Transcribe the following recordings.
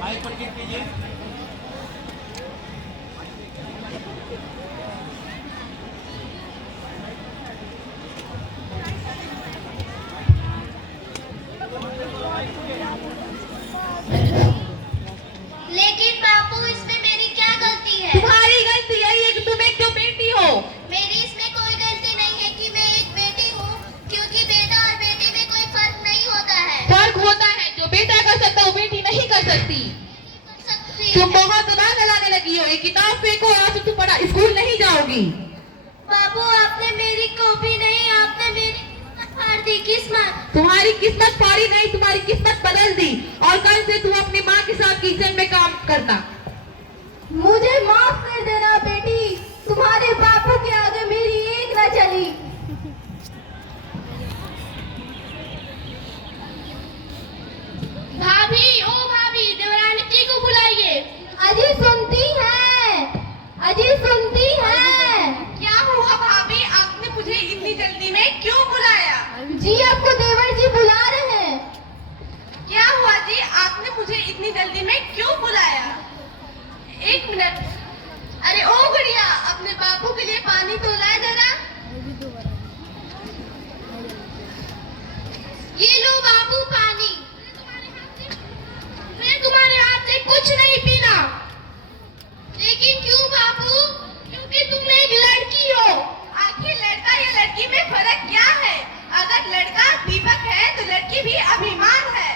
Mic पर click कीजिए। लेकिन बापू, इसमें मेरी क्या गलती है? तुम्हारी गलती यही है कि तुम एक जो बेटी हो। मेरी इसमें कोई गलती नहीं है कि मैं एक बेटी हूँ, क्योंकि बेटा और बेटी में कोई फर्क नहीं होता है। फर्क होता है, जो बेटा कर सकता वो बेटी नहीं कर सकती। तुम बहुत दिमाग लगाने लगी हो। ये किताब फेंको, आज तुम पढ़ा स्कूल नहीं जाओगी। बाबू, आपने मेरी कॉपी नहीं, आपने मेरी किस्मत फाड़ दी। किस्मत? तुम्हारी किस्मत फाड़ी नहीं, तुम्हारी किस्मत बदल दी। और कल से तुम अपनी माँ के साथ किचन में काम करना। मुझे माफ कर देना बेटी, तुम्हारे बापू के आगे मेरी एक न चली। भाभी, ओ भाभी, देवरानी जी को बुलाइए। अजी सुनती हैं? अजी सुनती हैं? क्या हुआ भाभी, आपने मुझे इतनी जल्दी में क्यों बुलाया? जी, आपको देवर जी बुला रहे हैं। क्या हुआ जी, आपने मुझे इतनी जल्दी में क्यों बुलाया? एक मिनट। अरे ओ गुड़िया, अपने बापू के लिए पानी तो लाए जरा। ये लो बाबू पानी। मैं तुम्हारे हाथ से कुछ नहीं पीना। लेकिन क्यों बाबू? क्योंकि तुम एक लड़की हो। आखिर लड़का या लड़की में फर्क क्या है? अगर लड़का दीपक है तो लड़की भी अभिमान है।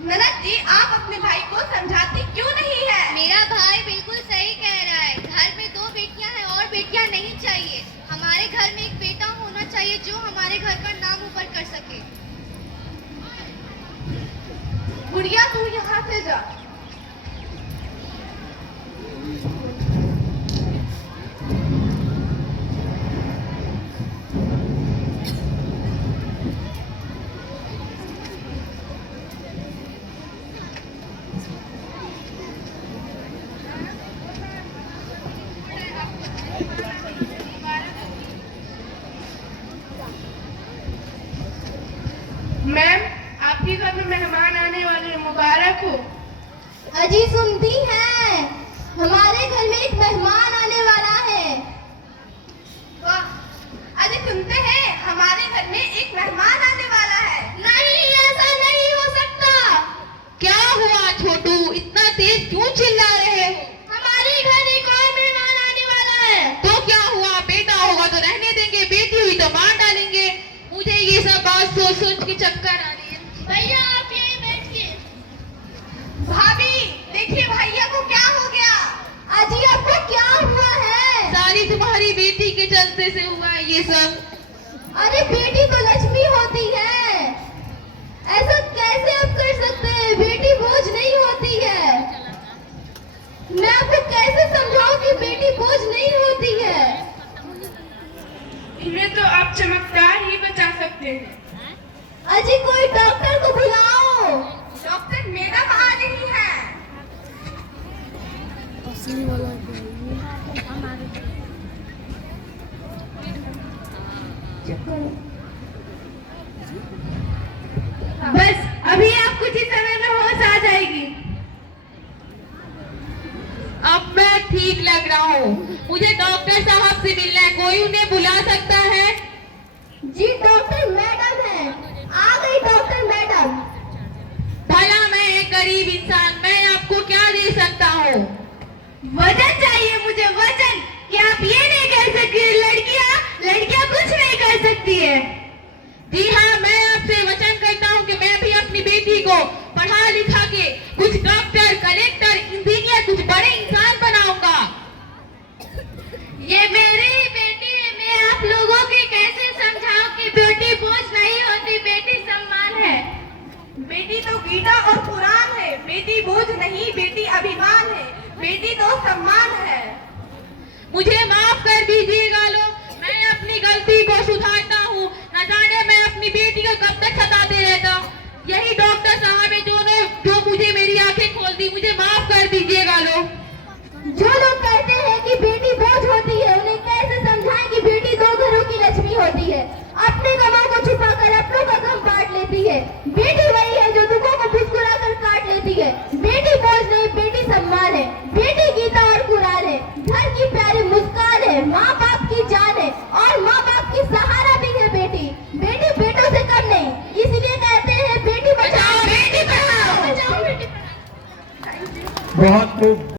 ननद जी, आप अपने भाई को समझाती क्यों नहीं है? मेरा भाई बिल्कुल सही कह रहा है। घर में 2 बेटियां हैं और बेटियां नहीं चाहिए। हमारे घर में एक बेटा होना चाहिए जो हमारे घर का नाम ऊपर कर सके। गुड़िया, तू यहाँ से जा। मैम, आपके घर में मेहमान आने वाले हैं, मुबारक हो। अजी सुनती हैं? हमारे घर में एक मेहमान आने वाला है। वाह, अरे सुनते हैं, हमारे घर में एक मेहमान आने वाला है। नहीं, ऐसा नहीं हो सकता। क्या हुआ छोटू, इतना तेज क्यों चिल्ला रहे हो? हमारे घर एक और मेहमान आने वाला है। तो क्या हुआ, बेटा होगा तो रहने देंगे, बेटी हुई तो मार डालेंगे। मुझे ये सब बात सोच सोच के चक्कर आ रही है। भैया, आप यहीं बैठिए। भाभी, देखिए भैया को क्या हो गया। अजी, आपको क्या हुआ है? सारी तुम्हारी बेटी के चलते से हुआ है ये सब। अरे बेटी तो लक्ष्मी होती है। ऐसा कैसे आप कर सकते हैं? बेटी बोझ नहीं होती है। मैं आपको कैसे समझाऊं कि बेटी बोझ नहीं होती है? इन्हें तो आप चमत्कार ही बचा सकते हैं। अजी, कोई डॉक्टर को बुलाओ। डॉक्टर मैडम आ रही है। बस अभी आप कुछ ही समय में होश आ जाएगी। अब मैं ठीक लग रहा हूँ। मुझे डॉक्टर साहब से मिलना है, कोई उन्हें बुला सकता है? जी, डॉक्टर मैडम है। आ गई डॉक्टर मैडम। भला मैं एक गरीब इंसान, मैं आपको क्या दे सकता हूँ? वजन चाहिए मुझे, वजन। क्या आप ये नहीं कह सकती लड़कियाँ कुछ नहीं कर सकती है? जी हाँ, मैं आपसे वचन करता हूँ कि मैं भी अपनी बेटी को पढ़ा लिखा के कुछ डॉक्टर, कलेक्टर, इंजीनियर, कुछ बड़े इंसान बनाऊंगा। ये मेरी ही बेटी है। मैं आप लोगों के कैसे समझाऊं कि बेटी बोझ नहीं होती, बेटी सम्मान है। बेटी तो गीता और कुरान है। बेटी बोझ नहीं, बेटी अभिमान है, बेटी तो सम्मान है। मुझे माफ कर दीजिएगा लोग, मैं अपनी गलती को सुधारता हूँ। न जाने मैं अपनी बेटी को कब तक सताते रहता हूँ। यही डॉक्टर साहब है जो मुझे मेरी आंखें खोल दी। मुझे माफ कर दीजिएगा लोग। जो लोग कहते हैं कि बेटी बोझ होती है, उन्हें कैसे समझाएं कि बेटी 2 घरों की लक्ष्मी होती है। अपने गमों को छुपाकर अपनों का गम बांट लेती है। बेटी वही है जो दुखों को फुसकुराकर काट लेती है। होती है। बेटी बोझ नहीं, बेटी सम्मान है। बेटी गीता और कुरान है, घर की प्यारी मुस्कान है, माँ बाप की जान है और माँ बाप की सहारा भी है बेटी। बेटी बेटों से कम नहीं, इसलिए कहते हैं बेटी बचाओ बेटी पढ़ाओ। बहुत खूब।